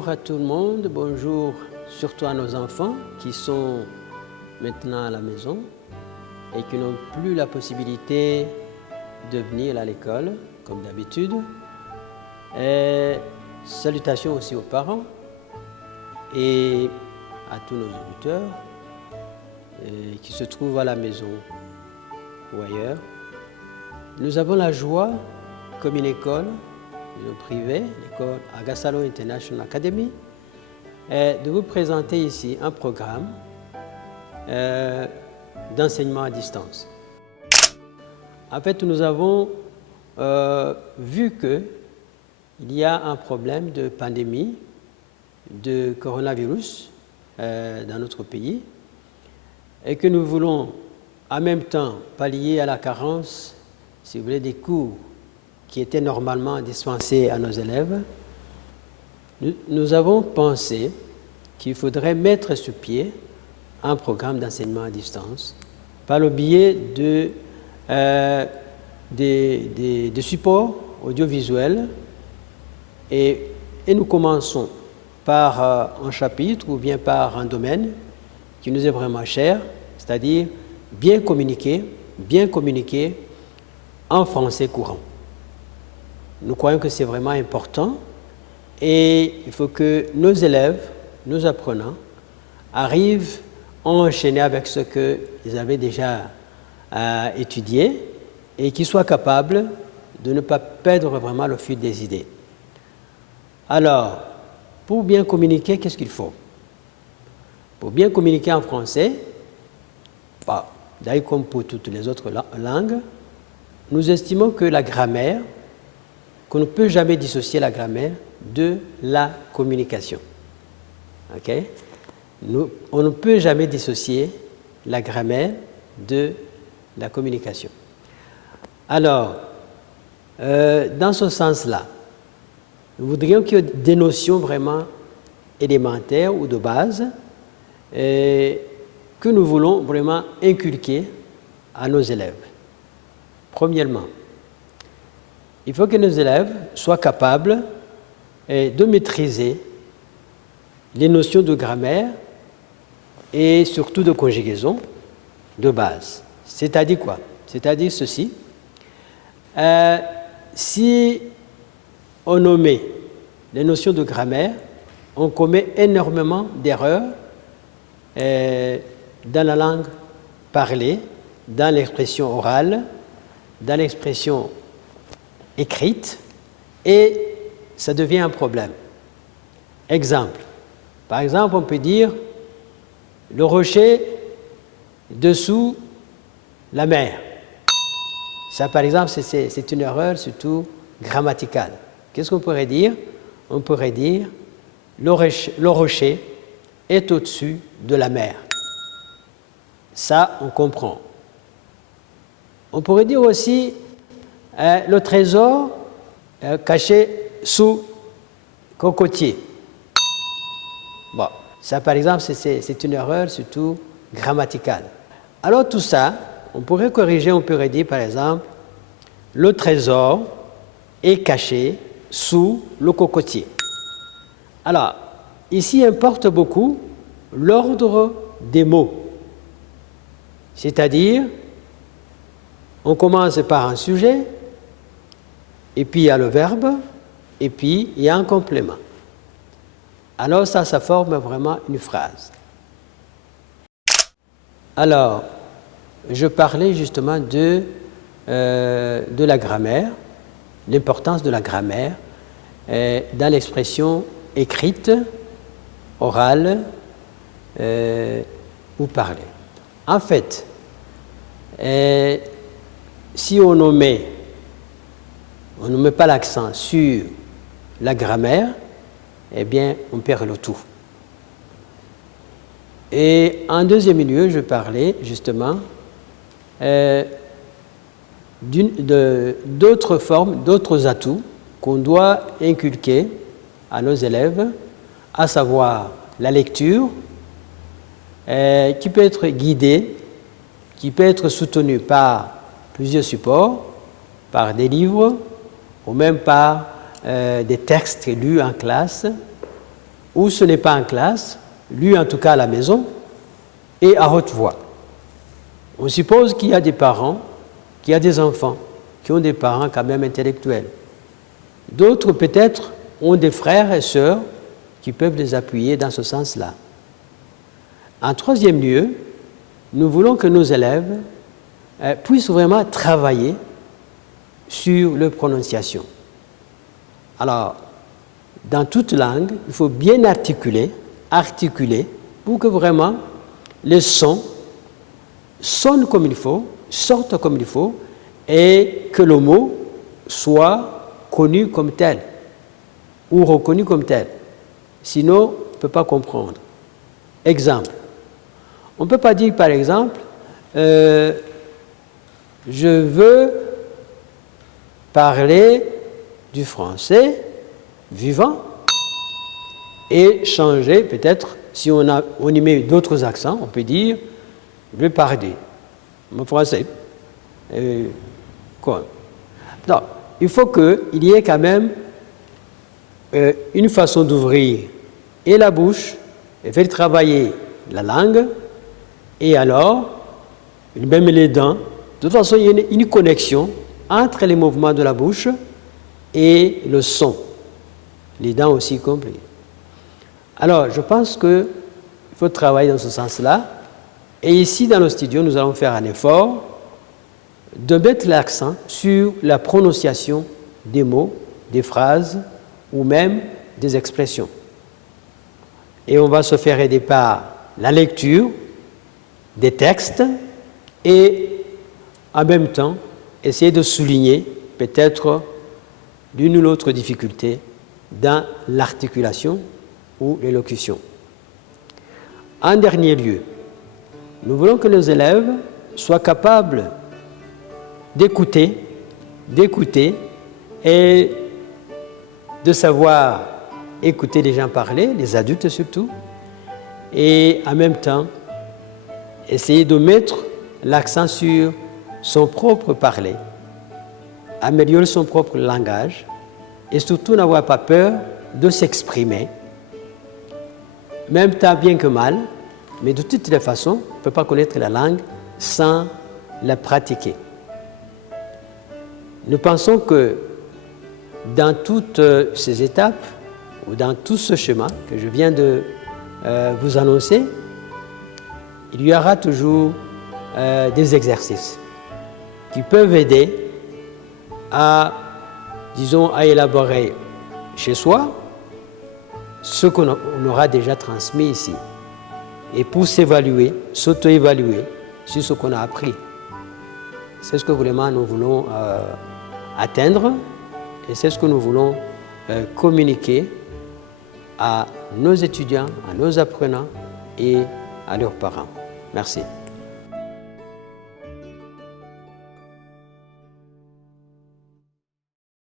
Bonjour à tout le monde, bonjour surtout à nos enfants qui sont maintenant à la maison et qui n'ont plus la possibilité de venir à l'école comme d'habitude. Et salutations aussi aux parents et à tous nos auditeurs qui se trouvent à la maison ou ailleurs. Nous avons la joie, comme une école privée, l'école Agasalo International Academy, de vous présenter ici un programme d'enseignement à distance. En fait, nous avons vu qu'il y a un problème de pandémie de coronavirus dans notre pays et que nous voulons en même temps pallier à la carence, si vous voulez, des cours qui étaient normalement dispensés à nos élèves. Nous avons pensé qu'il faudrait mettre sur pied un programme d'enseignement à distance par le biais de supports audiovisuels et nous commençons par un chapitre ou bien par un domaine qui nous est vraiment cher, c'est-à-dire bien communiquer en français courant. Nous croyons que c'est vraiment important et il faut que nos élèves, nos apprenants, arrivent à enchaîner avec ce qu'ils avaient déjà étudié et qu'ils soient capables de ne pas perdre vraiment le fil des idées. Alors, pour bien communiquer, qu'est-ce qu'il faut? Pour bien communiquer en français, d'ailleurs comme pour toutes les autres langues, nous estimons que la grammaire, qu'on ne peut jamais dissocier la grammaire de la communication. Okay? On ne peut jamais dissocier la grammaire de la communication. Alors, dans ce sens-là, nous voudrions qu'il y ait des notions vraiment élémentaires ou de base que nous voulons vraiment inculquer à nos élèves. Premièrement, il faut que nos élèves soient capables de maîtriser les notions de grammaire et surtout de conjugaison de base. C'est-à-dire quoi? C'est-à-dire ceci. Si on omet les notions de grammaire, on commet énormément d'erreurs dans la langue parlée, dans l'expression orale, dans l'expression écrite, et ça devient un problème. Exemple. Par exemple, on peut dire le rocher dessous la mer. Ça, par exemple, c'est une erreur surtout grammaticale. Qu'est-ce qu'on pourrait dire? On pourrait dire le rocher est au-dessus de la mer. Ça, on comprend. On pourrait dire aussi le trésor caché sous cocotier. Bon, ça par exemple, c'est une erreur surtout grammaticale. Alors tout ça, on pourrait corriger, on pourrait dire par exemple, le trésor est caché sous le cocotier. Alors, ici importe beaucoup l'ordre des mots. C'est-à-dire, on commence par un sujet, et puis il y a le verbe, et puis il y a un complément. Alors ça forme vraiment une phrase. Alors, je parlais justement de la grammaire, l'importance de la grammaire dans l'expression écrite, orale ou parlée. En fait, si on ne met pas l'accent sur la grammaire, eh bien, on perd le tout. Et en deuxième lieu, je parlais justement d'autres formes, d'autres atouts qu'on doit inculquer à nos élèves, à savoir la lecture, qui peut être guidée, qui peut être soutenue par plusieurs supports, par des livres ou même par des textes lus en classe, où ce n'est pas en classe, lu en tout cas à la maison, et à haute voix. On suppose qu'il y a des parents, qu'il y a des enfants qui ont des parents quand même intellectuels. D'autres peut-être ont des frères et sœurs qui peuvent les appuyer dans ce sens-là. En troisième lieu, nous voulons que nos élèves puissent vraiment travailler sur leur prononciation. Alors, dans toute langue, il faut bien articuler pour que vraiment les sons sonnent comme il faut, sortent comme il faut, et que le mot soit connu comme tel ou reconnu comme tel. Sinon, on ne peut pas comprendre. Exemple. On ne peut pas dire, par exemple, je veux parler du français vivant et changer, peut-être, si on y met d'autres accents, on peut dire, je vais parler mon français. Quoi? Non, il faut qu'il y ait quand même une façon d'ouvrir et la bouche, et faire travailler la langue, et alors, même les dents. De toute façon, il y a une connexion entre les mouvements de la bouche et le son. Les dents aussi compris. Alors, je pense qu'il faut travailler dans ce sens-là. Et ici, dans le studio, nous allons faire un effort de mettre l'accent sur la prononciation des mots, des phrases ou même des expressions. Et on va se faire aider par la lecture des textes et en même temps essayer de souligner peut-être l'une ou l'autre difficulté dans l'articulation ou l'élocution. En dernier lieu, nous voulons que nos élèves soient capables d'écouter et de savoir écouter les gens parler, les adultes surtout, et en même temps essayer de mettre l'accent sur son propre parler, améliorer son propre langage et surtout n'avoir pas peur de s'exprimer, même tant bien que mal, mais de toutes les façons, on ne peut pas connaître la langue sans la pratiquer. Nous pensons que dans toutes ces étapes, ou dans tout ce chemin que je viens de vous annoncer, il y aura toujours des exercices qui peuvent aider à, disons, à élaborer chez soi ce qu'on aura déjà transmis ici et pour s'évaluer, s'auto-évaluer sur ce qu'on a appris. C'est ce que vraiment nous voulons atteindre et c'est ce que nous voulons communiquer à nos étudiants, à nos apprenants et à leurs parents. Merci.